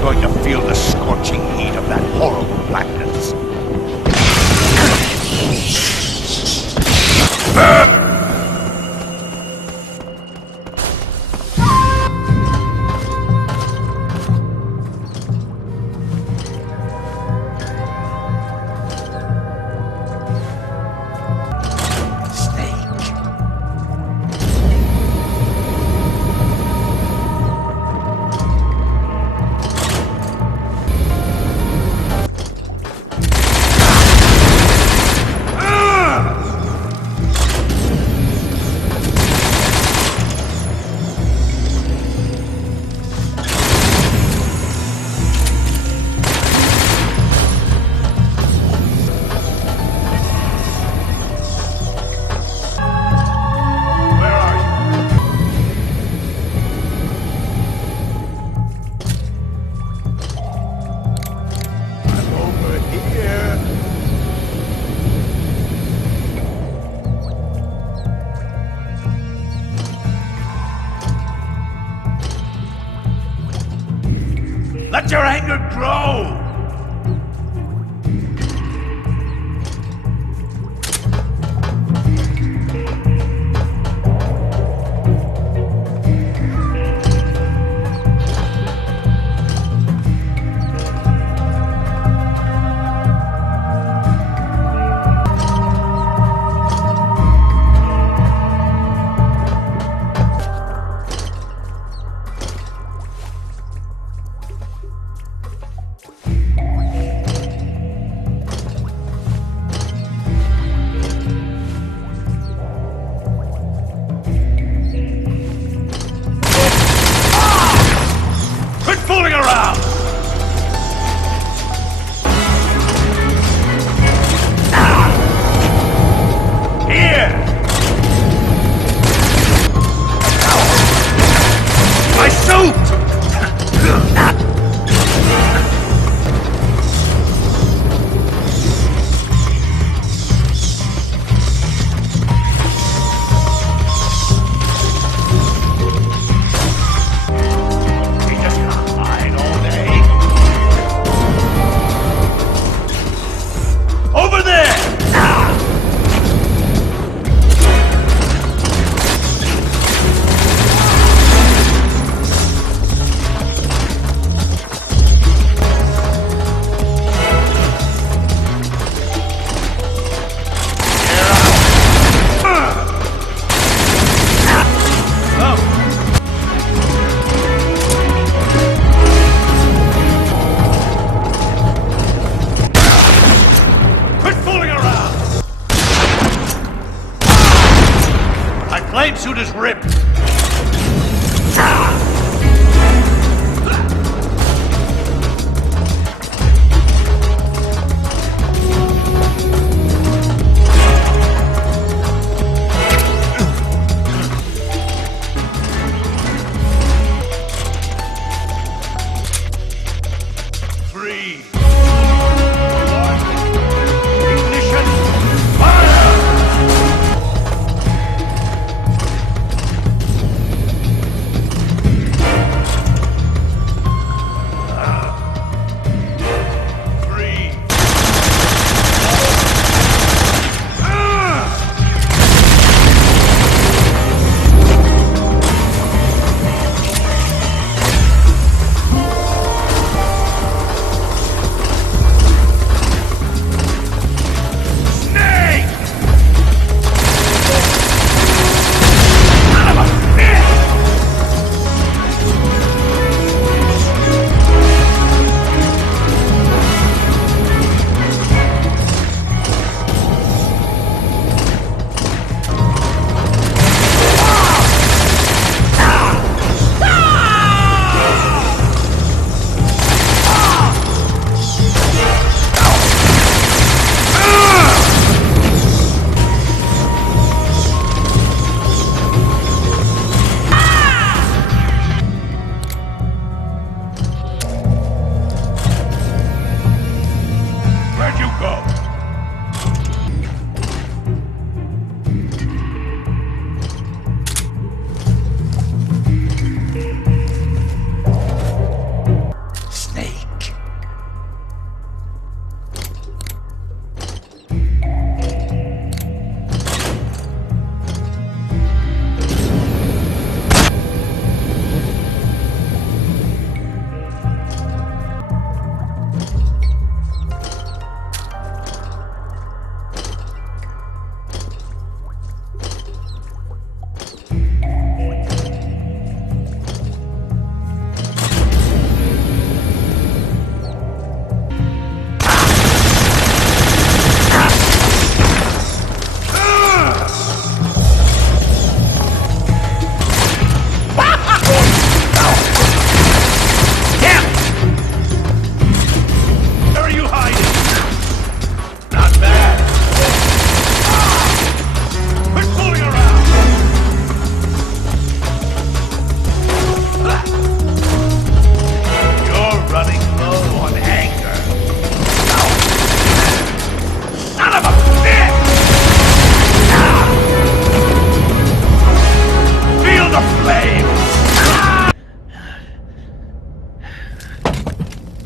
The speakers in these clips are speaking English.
You're going to feel the scorching heat of that horrible blackness. Let your anger grow!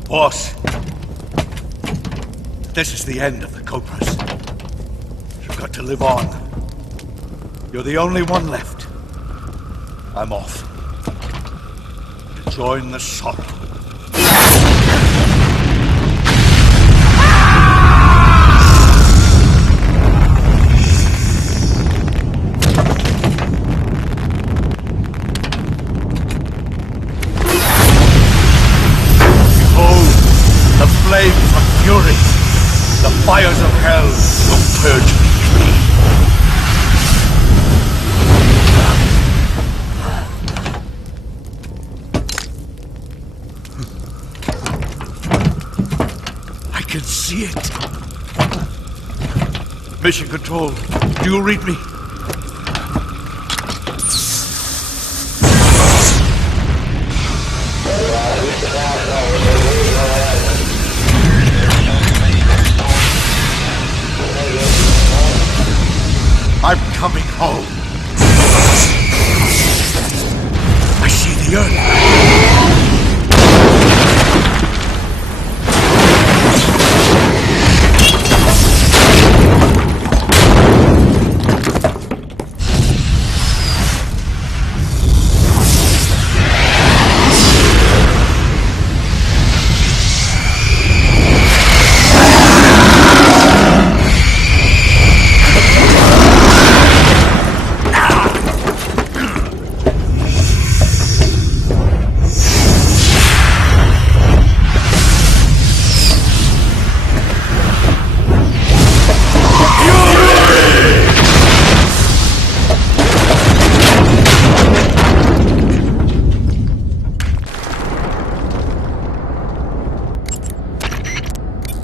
Boss, this is the end of the Cobras. You've got to live on. You're the only one left. I'm off. To join the sorrow. The flames of fury, the fires of hell will purge me clean. I can see it. Mission Control, do you read me? I'm coming home. I see the earth.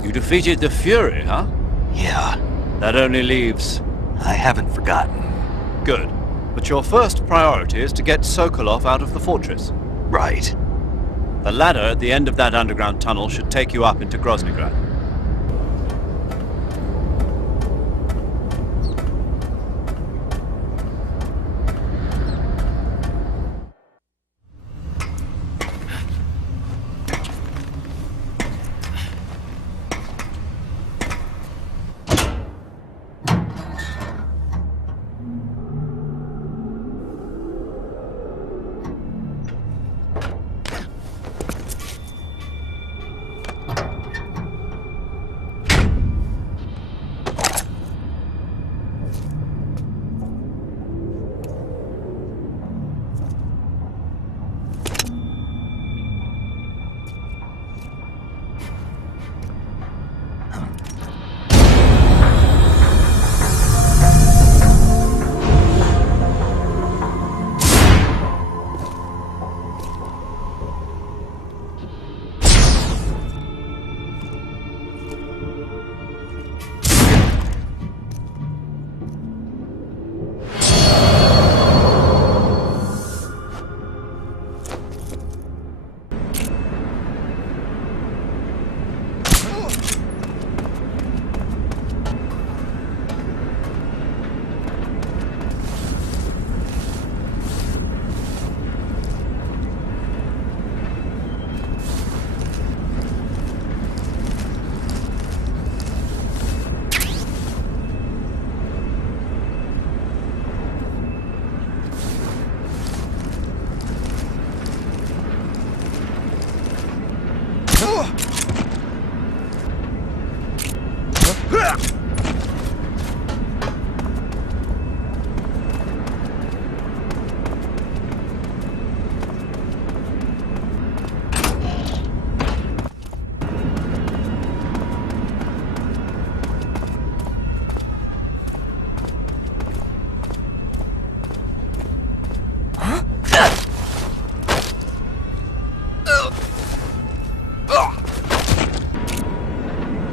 You defeated the Fury, huh? Yeah, That only leaves... I haven't forgotten. Good. But your first priority is to get Sokolov out of the fortress. Right. The ladder at the end of that underground tunnel should take you up into Groznygrad.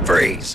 Freeze.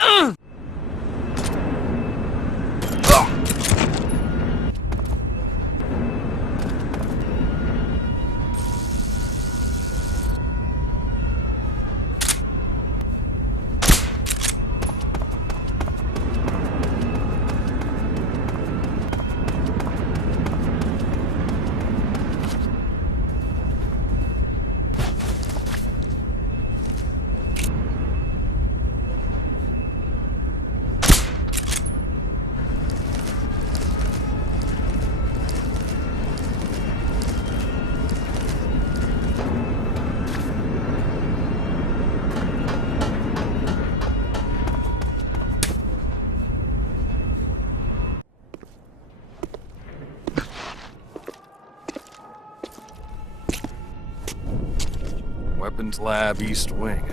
Weapons Lab East Wing.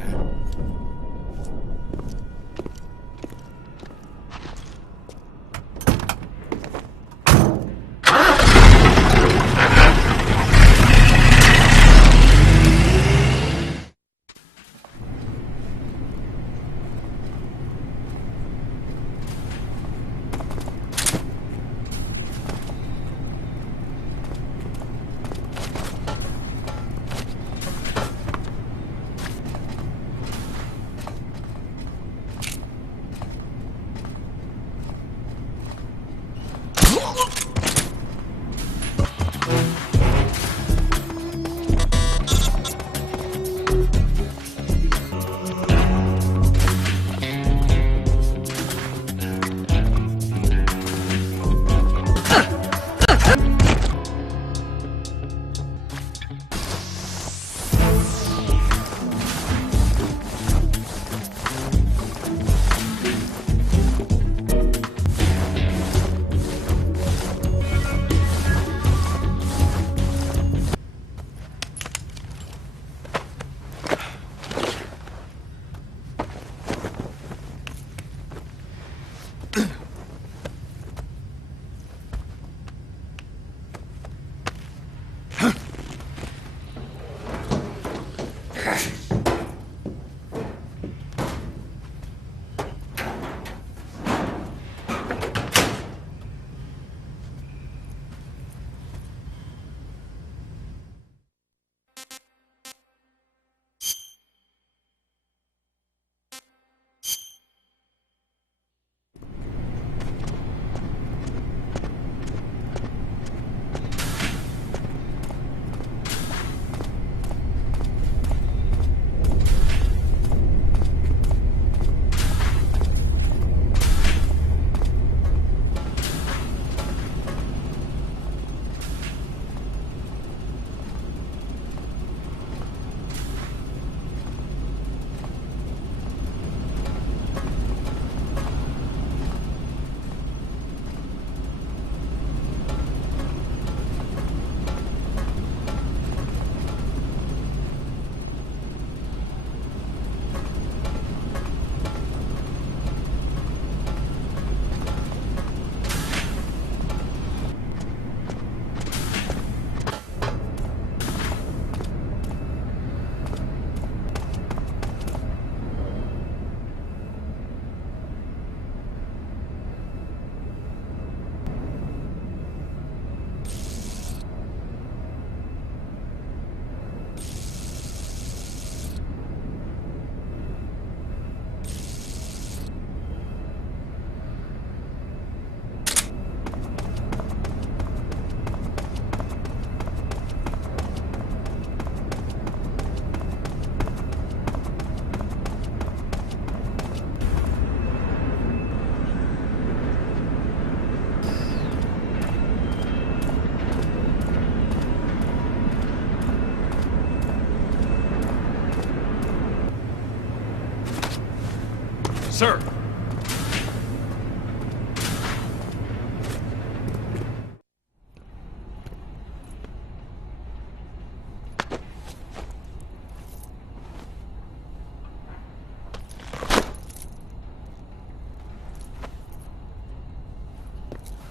Sir!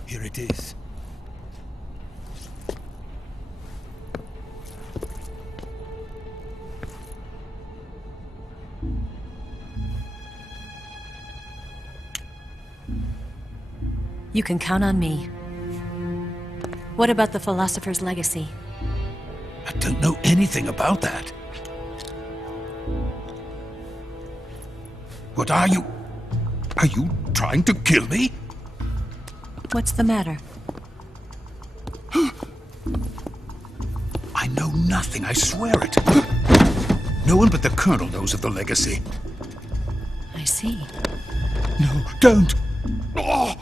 Here it is. You can count on me. What about the philosopher's legacy? I don't know anything about that. What are you? Are you trying to kill me? What's the matter? I know nothing, I swear it. No one but the Colonel knows of the legacy. I see. No, don't! Oh!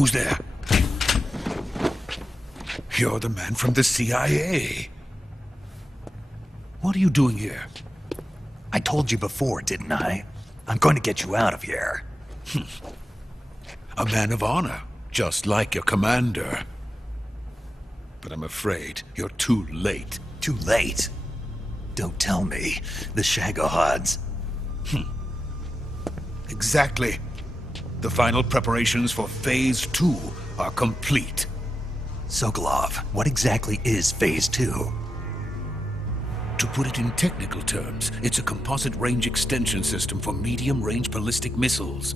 Who's there? You're the man from the CIA. What are you doing here? I told you before, didn't I? I'm going to get you out of here. A man of honor, just like your commander. But I'm afraid you're too late. Too late? Don't tell me. The Shagohods. Exactly. The final preparations for Phase 2 are complete. Sokolov, what exactly is Phase 2? To put it in technical terms, it's a composite range extension system for medium-range ballistic missiles.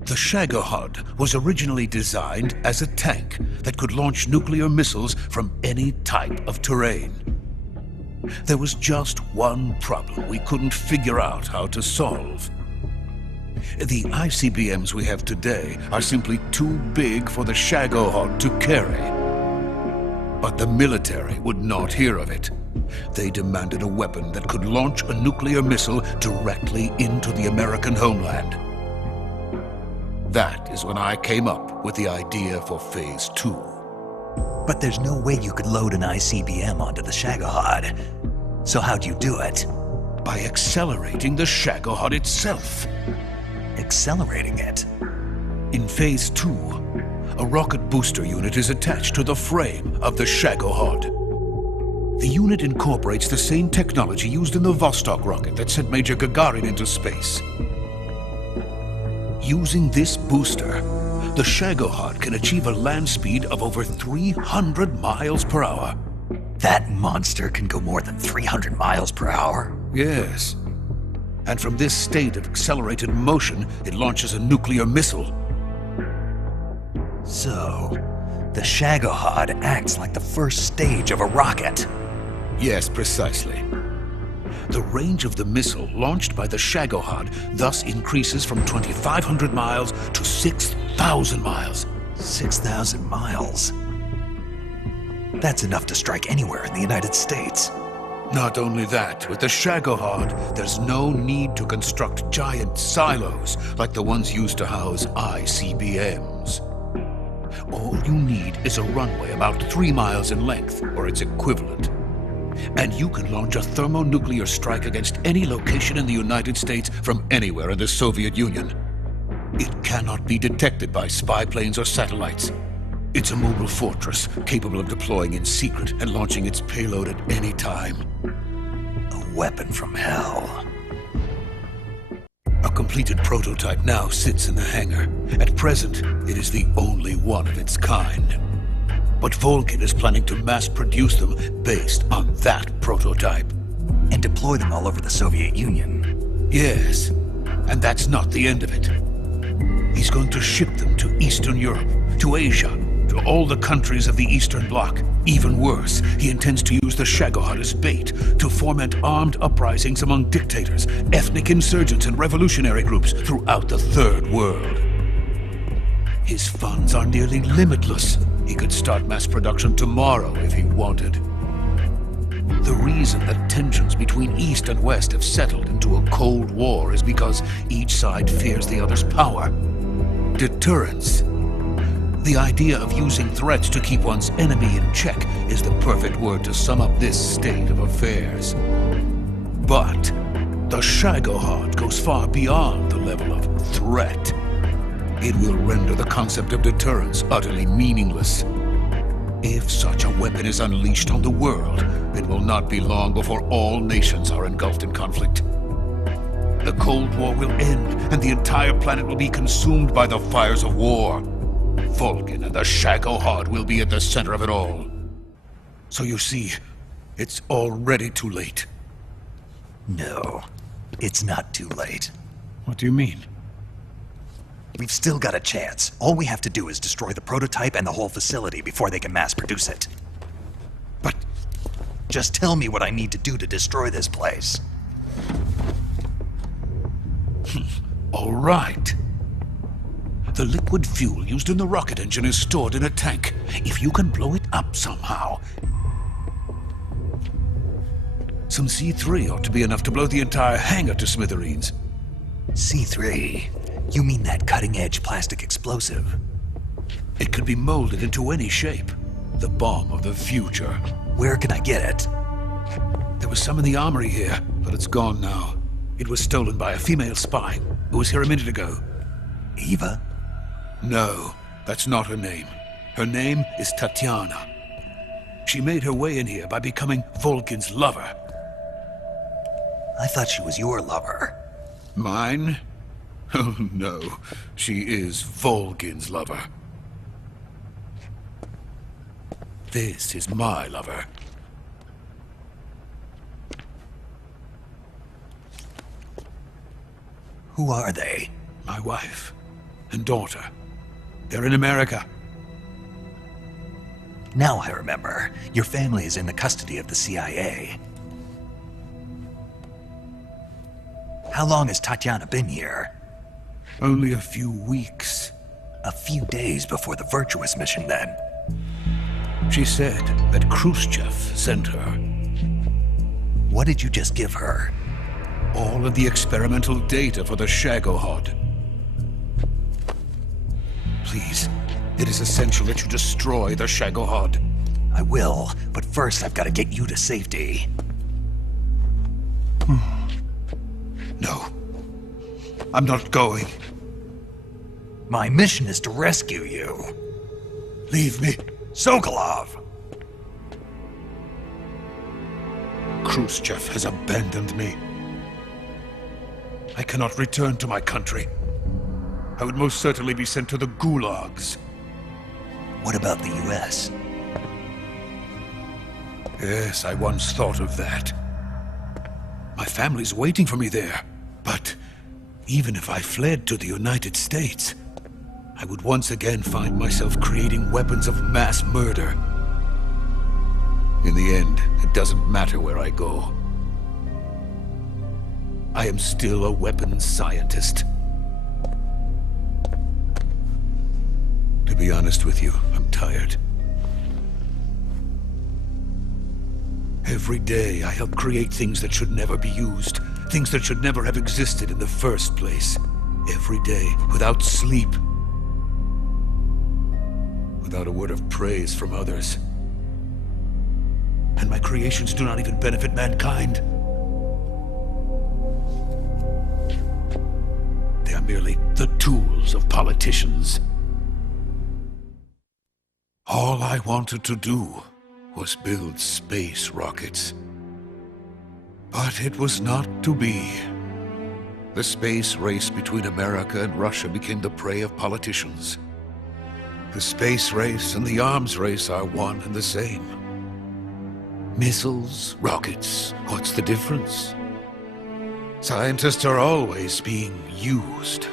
The Shagohod was originally designed as a tank that could launch nuclear missiles from any type of terrain. There was just one problem we couldn't figure out how to solve. The ICBMs we have today are simply too big for the Shagohod to carry. But the military would not hear of it. They demanded a weapon that could launch a nuclear missile directly into the American homeland. That is when I came up with the idea for Phase 2. But there's no way you could load an ICBM onto the Shagohod. So how'd you do it? By accelerating the Shagohod itself. Accelerating it? In Phase 2, a rocket booster unit is attached to the frame of the Shagohod. The unit incorporates the same technology used in the Vostok rocket that sent Major Gagarin into space. Using this booster, the Shagohod can achieve a land speed of over 300 miles per hour. That monster can go more than 300 miles per hour? Yes. And from this state of accelerated motion, it launches a nuclear missile. So, the Shagohod acts like the first stage of a rocket. Yes, precisely. The range of the missile launched by the Shagohod thus increases from 2,500 miles to 6,000 miles. 6,000 miles? That's enough to strike anywhere in the United States. Not only that, with the Shagohod, there's no need to construct giant silos like the ones used to house ICBMs. All you need is a runway about 3 miles in length, or its equivalent. And you can launch a thermonuclear strike against any location in the United States from anywhere in the Soviet Union. It cannot be detected by spy planes or satellites. It's a mobile fortress, capable of deploying in secret and launching its payload at any time. A weapon from hell. A completed prototype now sits in the hangar. At present, it is the only one of its kind. But Volkin is planning to mass-produce them based on that prototype. And deploy them all over the Soviet Union. Yes, and that's not the end of it. He's going to ship them to Eastern Europe, to Asia, to all the countries of the Eastern Bloc. Even worse, he intends to use the Shagohod as bait to foment armed uprisings among dictators, ethnic insurgents, and revolutionary groups throughout the Third World. His funds are nearly limitless. He could start mass production tomorrow if he wanted. The reason that tensions between East and West have settled into a Cold War is because each side fears the other's power. Deterrence. The idea of using threats to keep one's enemy in check is the perfect word to sum up this state of affairs. But the Shagohod goes far beyond the level of threat. It will render the concept of deterrence utterly meaningless. If such a weapon is unleashed on the world, it will not be long before all nations are engulfed in conflict. The Cold War will end, and the entire planet will be consumed by the fires of war. Volkin and the Shagohod will be at the center of it all. So you see, it's already too late. No, it's not too late. What do you mean? We've still got a chance. All we have to do is destroy the prototype and the whole facility before they can mass produce it. But just tell me what I need to do to destroy this place. All right. The liquid fuel used in the rocket engine is stored in a tank. If you can blow it up somehow... Some C3 ought to be enough to blow the entire hangar to smithereens. C3? You mean that cutting-edge plastic explosive? It could be molded into any shape. The bomb of the future. Where can I get it? There was some in the armory here, but it's gone now. It was stolen by a female spy who was here a minute ago. Eva? No, that's not her name. Her name is Tatiana. She made her way in here by becoming Volkin's lover. I thought she was your lover. Mine? Oh no, she is Volkin's lover. This is my lover. Who are they? My wife and daughter. They're in America. Now I remember. Your family is in the custody of the CIA. How long has Tatiana been here? Only a few weeks. A few days before the Virtuous mission, then. She said that Khrushchev sent her. What did you just give her? All of the experimental data for the Shagohod. Please, it is essential that you destroy the Shagohod. I will, but first I've got to get you to safety. No. I'm not going. My mission is to rescue you. Leave me. Sokolov! Khrushchev has abandoned me. I cannot return to my country. I would most certainly be sent to the gulags. What about the US? Yes, I once thought of that. My family's waiting for me there. But even if I fled to the United States, I would once again find myself creating weapons of mass murder. In the end, it doesn't matter where I go. I am still a weapons scientist. To be honest with you, I'm tired. Every day I help create things that should never be used, things that should never have existed in the first place. Every day, without sleep. Without a word of praise from others. And my creations do not even benefit mankind. They are merely the tools of politicians. All I wanted to do was build space rockets. But it was not to be. The space race between America and Russia became the prey of politicians. The space race and the arms race are one and the same. Missiles, rockets, what's the difference? Scientists are always being used.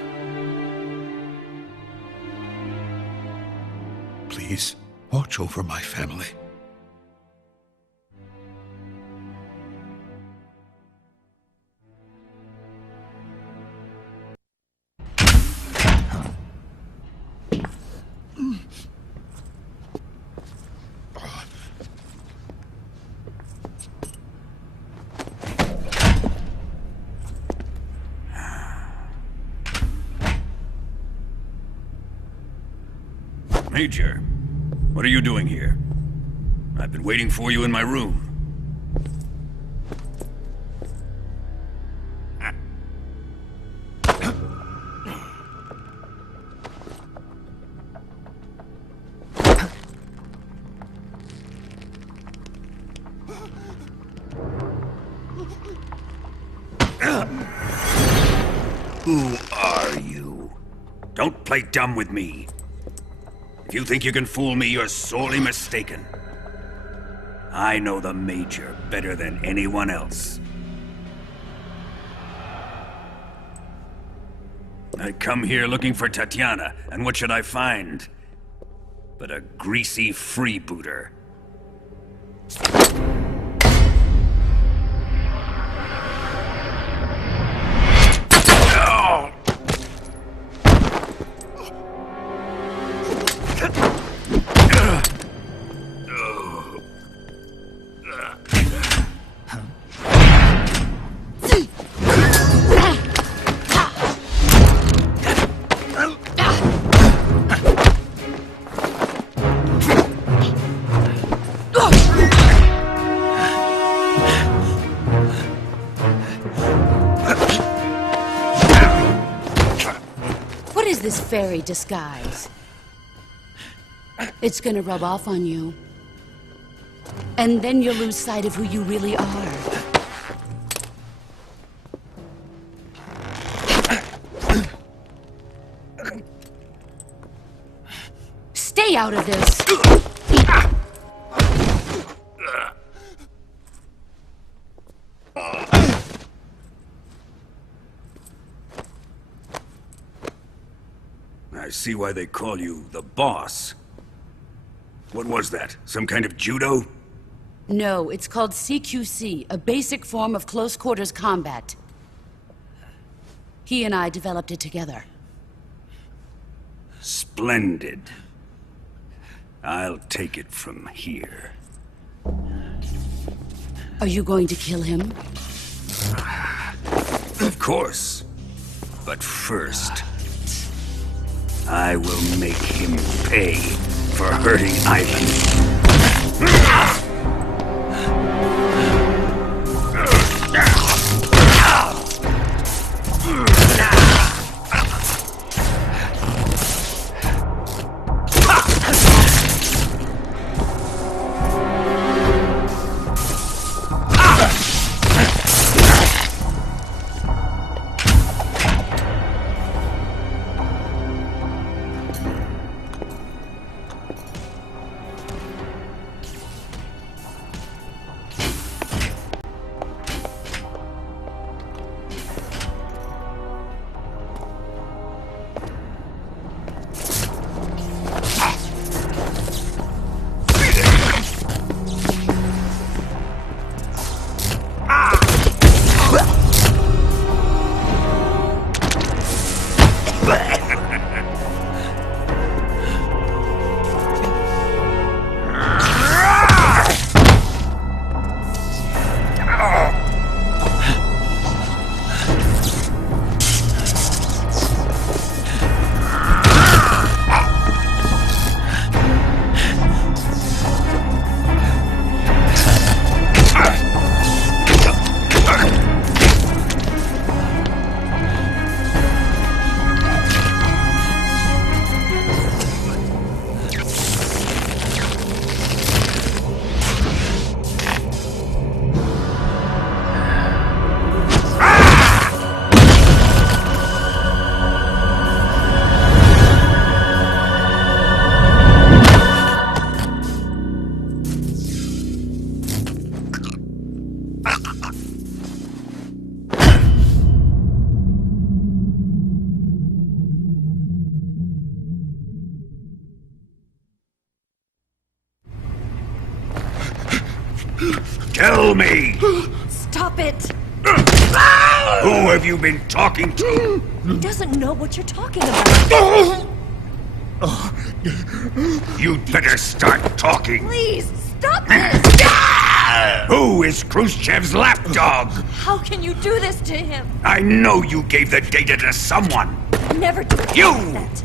Please, watch over my family. Major, what are you doing here? I've been waiting for you in my room. Who are you? Don't play dumb with me. If you think you can fool me, you're sorely mistaken. I know the Major better than anyone else. I come here looking for Tatiana, and what should I find? But a greasy freebooter. fairy disguise. It's gonna rub off on you. And then you'll lose sight of who you really are. Stay out of this! I see why they call you the boss. What was that? Some kind of judo? No, it's called CQC, a basic form of close quarters combat. He and I developed it together. Splendid. I'll take it from here. Are you going to kill him? Of course. But first, I will make him pay for hurting Ivan. Tell me! Stop it! Who have you been talking to? He doesn't know what you're talking about. You'd better start talking. Please, stop this! Who is Khrushchev's lapdog? How can you do this to him? I know you gave the data to someone. Never do You! that.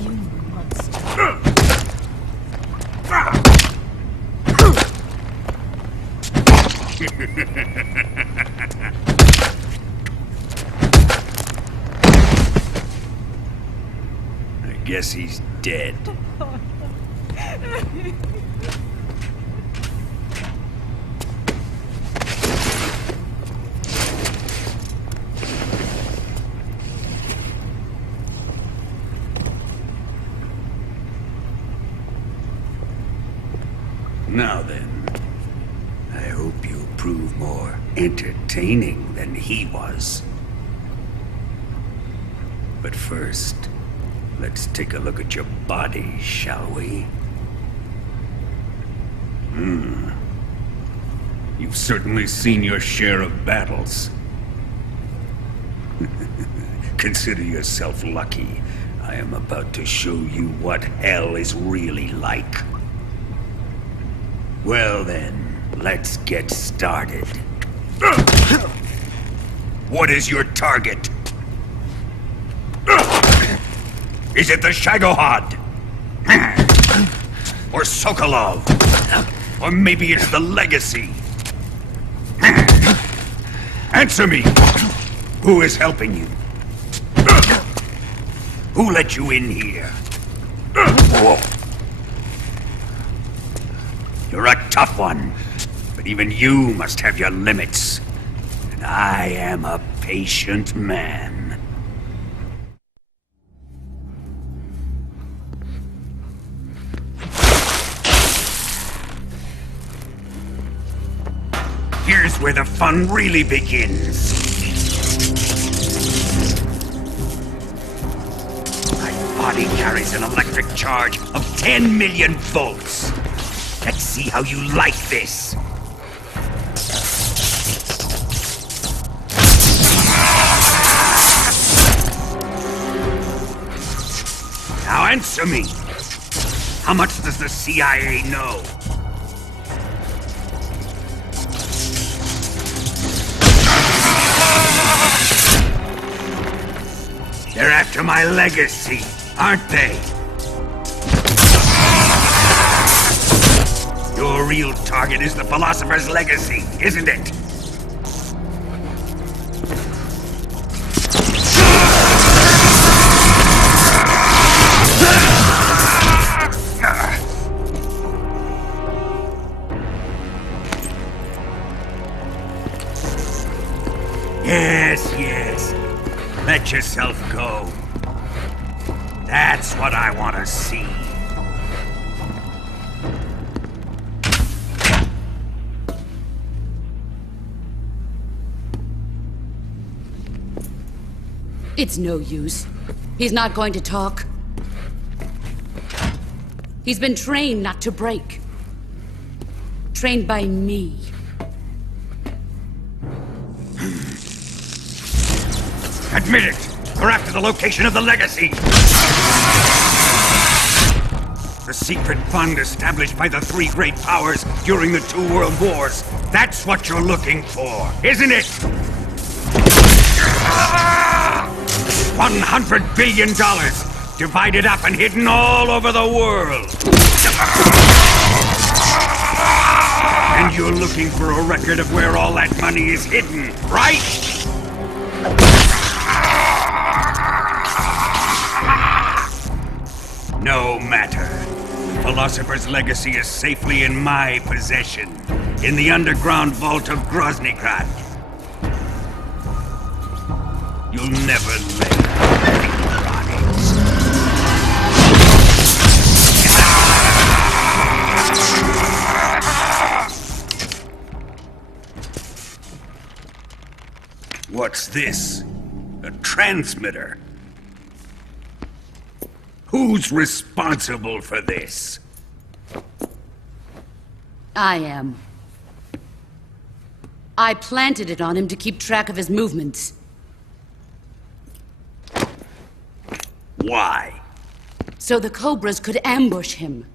You monster. I guess he's dead. Now then, I hope you prove more entertaining than he was. But first, let's take a look at your body, shall we? You've certainly seen your share of battles. Consider yourself lucky. I am about to show you what hell is really like. Well then, let's get started. What is your target? Is it the Shagohod? Or Sokolov? Or maybe it's the Legacy? Answer me! Who is helping you? Who let you in here? You're a tough one, but even you must have your limits. And I am a patient man. Here's where the fun really begins. My body carries an electric charge of 10 million volts. Let's see how you like this. Now answer me. How much does the CIA know? They're after my legacy, aren't they? Your real target is the Philosopher's legacy, isn't it? Yes. Let yourself go. That's what I want to see. It's no use. He's not going to talk. He's been trained not to break. Trained by me. Admit it! We're after the location of the legacy! The secret fund established by the three great powers during the 2 world wars. That's what you're looking for, isn't it? $100 billion, divided up and hidden all over the world. And you're looking for a record of where all that money is hidden, right? No matter. The Philosopher's legacy is safely in my possession, in the underground vault of Groznygrad. You'll never lay a finger on it. What's this? A transmitter? Who's responsible for this? I am. I planted it on him to keep track of his movements. Why? So the Cobras could ambush him.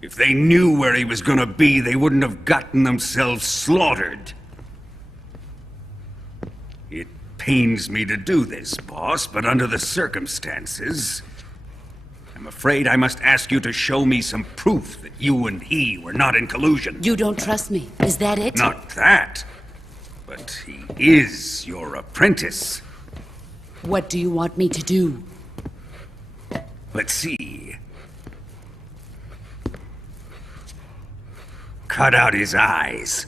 If they knew where he was gonna be, they wouldn't have gotten themselves slaughtered. It pains me to do this, boss, but under the circumstances, I'm afraid I must ask you to show me some proof that you and he were not in collusion. You don't trust me, is that it? Not that, but he is your apprentice. What do you want me to do? Let's see. Cut out his eyes.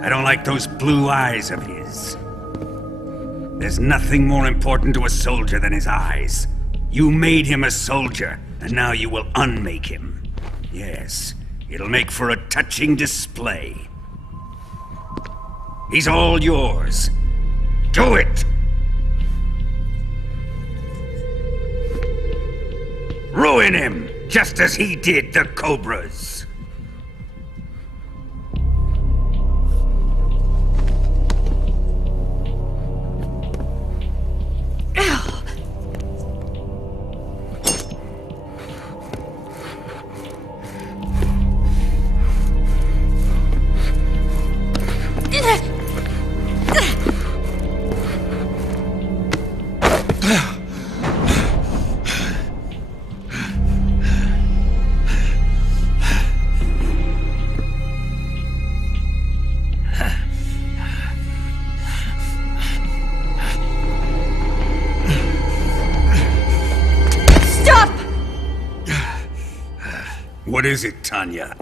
I don't like those blue eyes of his. There's nothing more important to a soldier than his eyes. You made him a soldier, and now you will unmake him. Yes, it'll make for a touching display. He's all yours. Do it! Ruin him, just as he did the Cobras. What is it, Tanya?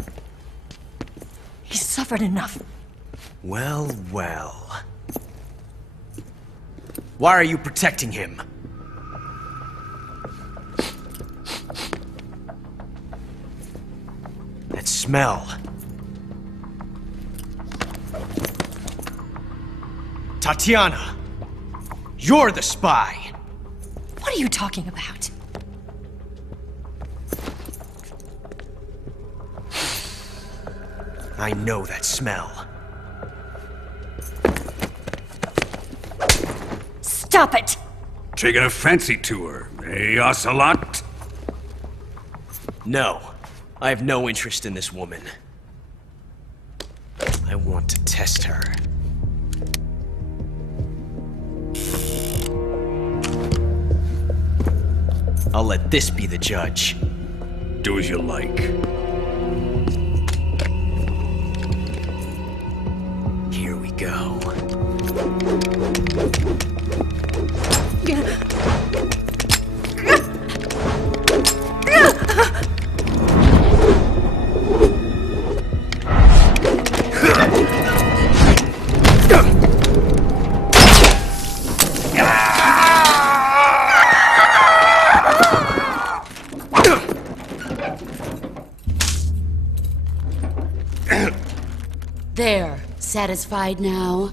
He's suffered enough. Well, well. Why are you protecting him? That smell. Tatiana! You're the spy! What are you talking about? I know that smell. Stop it! Taking a fancy to her, eh, Ocelot? No. I have no interest in this woman. I want to test her. I'll let this be the judge. Do as you like. Here we go. There. Satisfied now?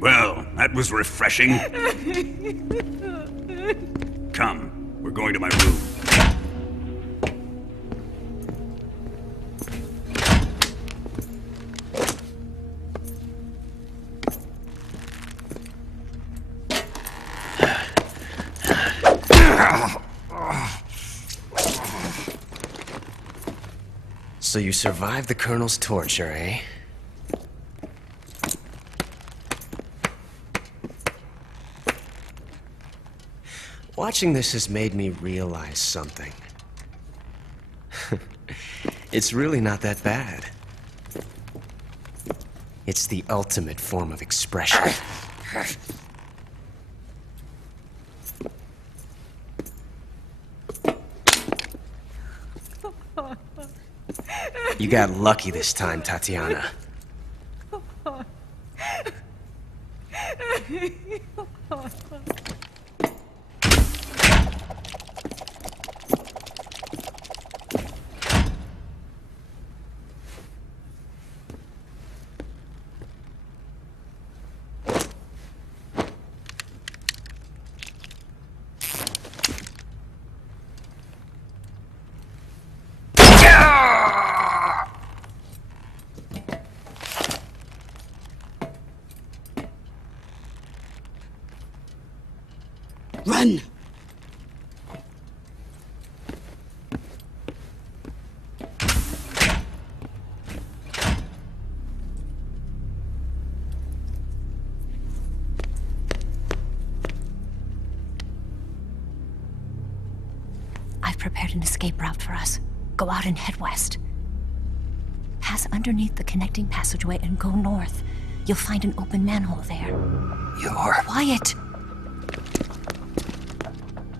Well, that was refreshing. Come, we're going to my room. So you survived the Colonel's torture, eh? Watching this has made me realize something. It's really not that bad. It's the ultimate form of expression. You got lucky this time, Tatiana. Run! I've prepared an escape route for us. Go out and head west. Pass underneath the connecting passageway and go north. You'll find an open manhole there. You're... Quiet!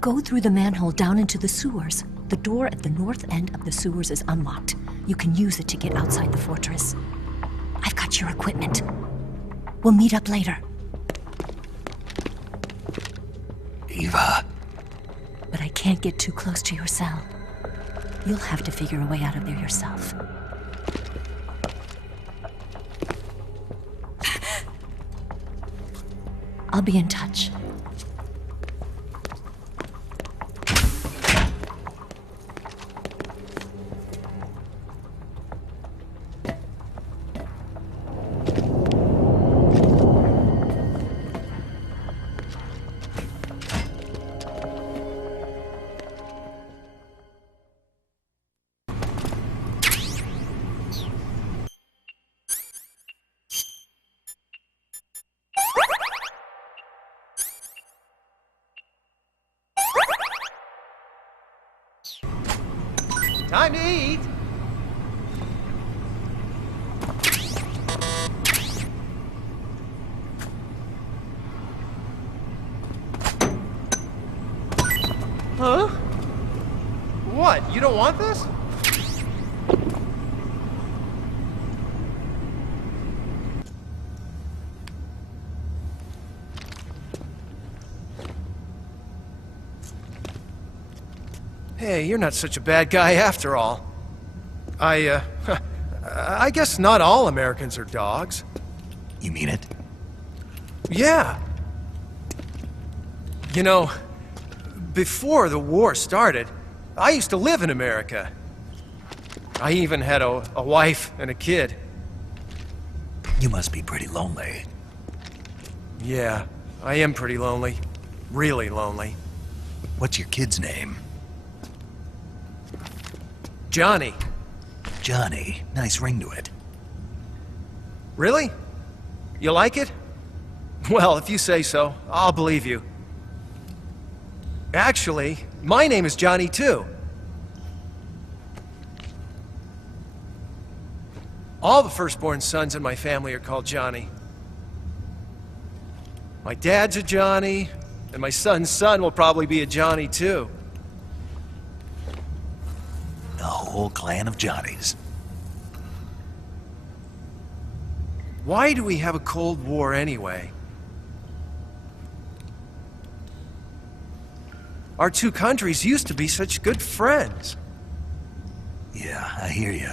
Go through the manhole down into the sewers. The door at the north end of the sewers is unlocked. You can use it to get outside the fortress. I've got your equipment. We'll meet up later. Eva... But I can't get too close to your cell. You'll have to figure a way out of there yourself. I'll be in touch. Time to eat! Huh? don't want this? Hey, you're not such a bad guy after all. I guess not all Americans are dogs. You mean it? Yeah. You know, before the war started, I used to live in America. I even had a wife and a kid. You must be pretty lonely. Yeah, I am pretty lonely. Really lonely. What's your kid's name? Johnny. Johnny. Nice ring to it. Really? You like it? Well, if you say so, I'll believe you. Actually, my name is Johnny too. All the firstborn sons in my family are called Johnny. My dad's a Johnny, and my son's son will probably be a Johnny too. A whole clan of Johnnies. Why do we have a Cold War anyway? Our two countries used to be such good friends. Yeah, I hear you.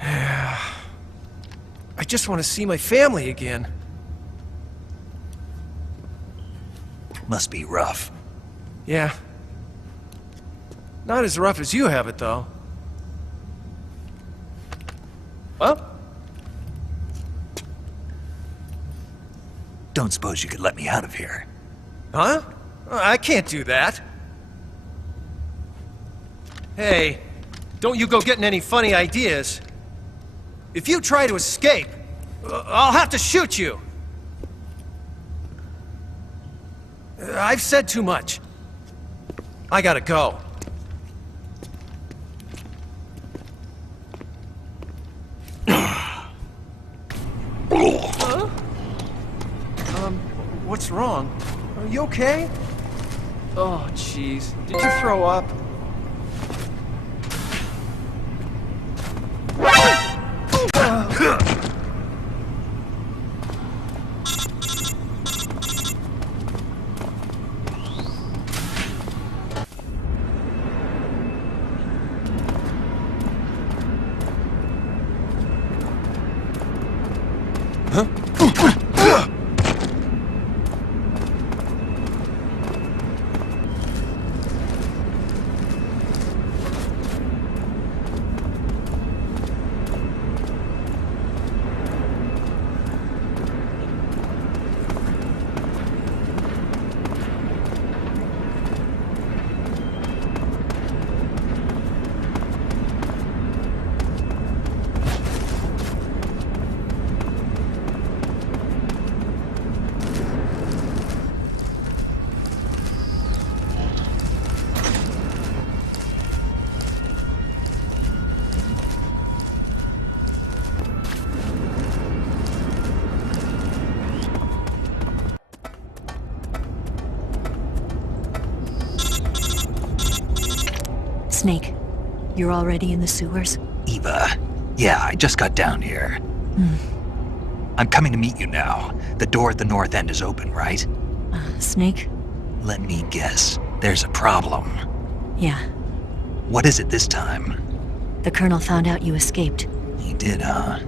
I just want to see my family again. Must be rough. Yeah. Not as rough as you have it, though. Well? Don't suppose you could let me out of here? Huh? I can't do that. Hey, don't you go getting any funny ideas. If you try to escape, I'll have to shoot you. I've said too much. I gotta go. Huh? What's wrong? Are you okay? Oh, jeez. Did you throw up? Snake, you're already in the sewers? Eva. Yeah, I just got down here. I'm coming to meet you now. The door at the north end is open, right? Snake? Let me guess. There's a problem. Yeah. What is it this time? The Colonel found out you escaped. He did, huh?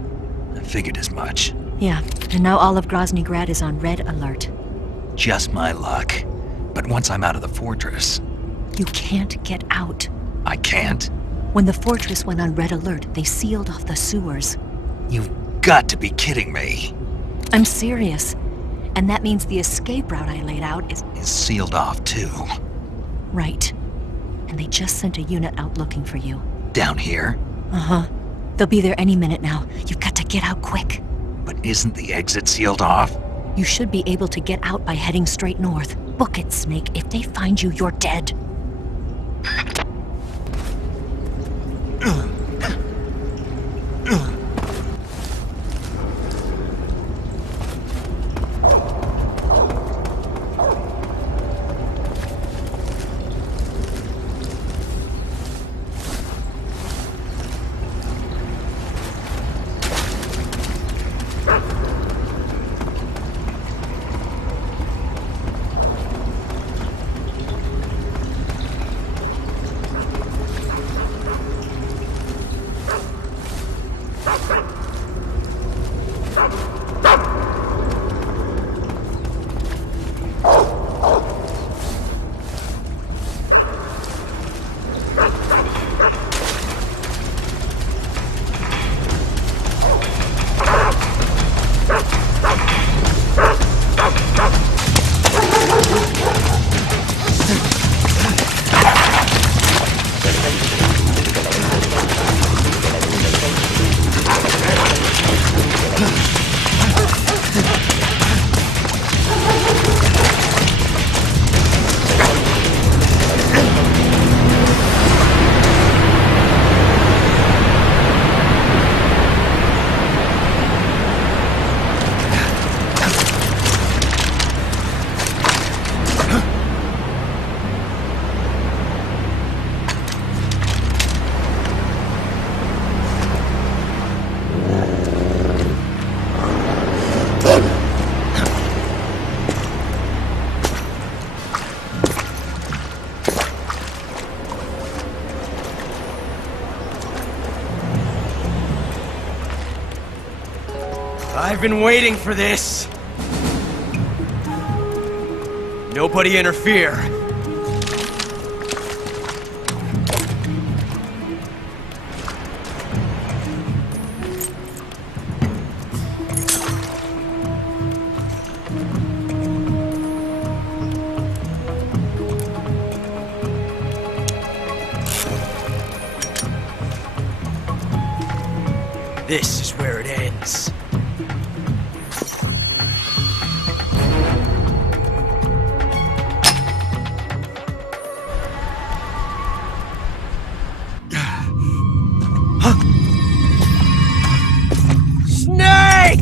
I figured as much. Yeah, and now all of Grozny Grad is on red alert. Just my luck. But once I'm out of the fortress... You can't get out. I can't? When the fortress went on red alert, they sealed off the sewers. You've got to be kidding me. I'm serious. And that means the escape route I laid out is sealed off, too. Right. And they just sent a unit out looking for you. Down here? Uh-huh. They'll be there any minute now. You've got to get out quick. But isn't the exit sealed off? You should be able to get out by heading straight north. Book it, Snake. If they find you, you're dead. been waiting for this. Nobody interfere. This is where it ends. Snake!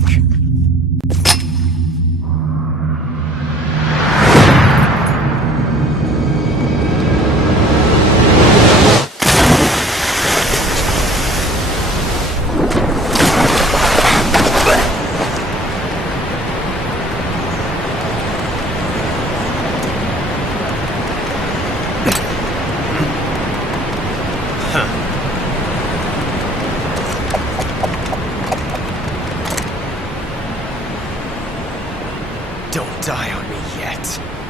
Don't die on me yet.